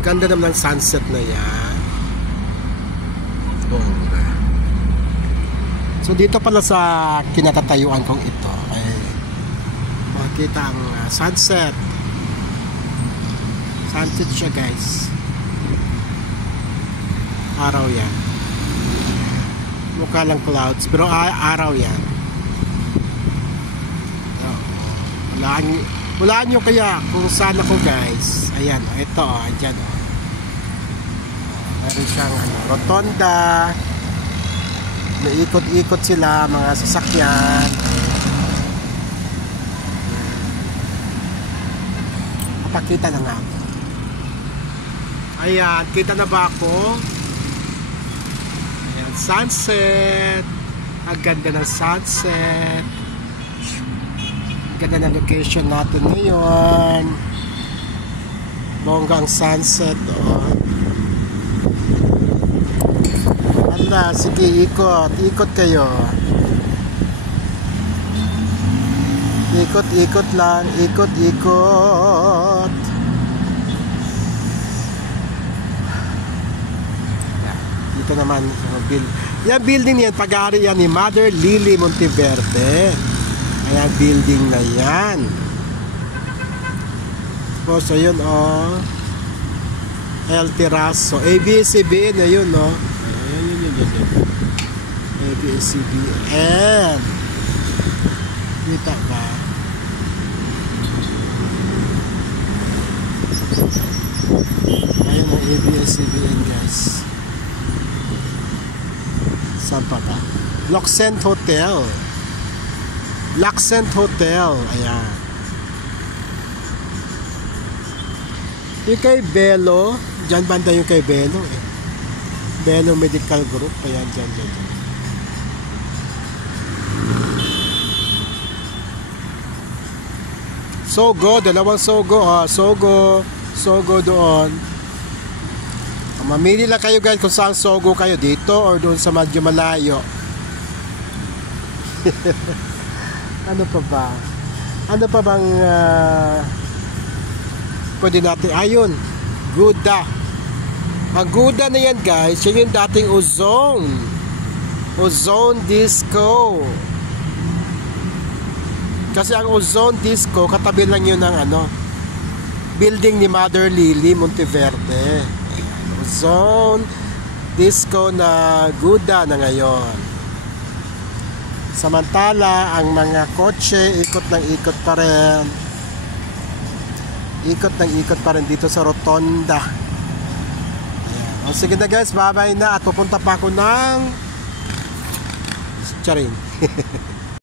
Ganda naman ng sunset na yan. Bongga. So dito pala sa kinatatayuan kong ito ay makikita ang sunset. Sunset siya, guys. Araw yan. Mukha lang clouds pero araw yan. Walaan nyo kaya kung saan ako, guys. Ayan, ito, andyan. Meron siyang rotonda. May ikot-ikot sila, mga sasakyan. Papakita na nga ako. Ayan, kita na ba ako? Ayan, sunset. Ang ganda ng sunset. Ganda na location natin ngayon. Bongga ang sunset, oh. Hala, sige, ikot. Ikot kayo. Ikot-ikot lang. Ikot-ikot. Dito naman yung building yan, pag-aari yan ni Mother Lily Monteverde. Ayan, building na yan. Tapos, ayun, oh. El Terraso. ABS-CBN na yun, no? Ayan, yun. ABS-CBN. Kita ba? Ayan ang ABS-CBN, guys. Saan pa ba? Luxent Hotel. Luxent Hotel. Ayan. Yung kay Belo, dyan banda yung kay Belo, eh. Belo Medical Group. Ayan, dyan. Sogo, dalawang Sogo. Sogo doon. Mamili lang kayo, guys, kung saan Sogo kayo, dito or doon sa medyo malayo. Ano pa ba? Ano pa bang pwede natin? Ayun, Gouda. Ang Gouda na yan, guys, yun yung dating Ozone Disco. Kasi ang Ozone Disco, katabi lang yun ng building ni Mother Lily Monteverde. Ozone Disco na Gouda na ngayon. Samantala, ang mga kotse, ikot ng ikot pa rin. Ikot ng ikot pa rin dito sa rotonda. Ayan. O, sige na, guys, bye-bye na. At pupunta pa ako ng Charing.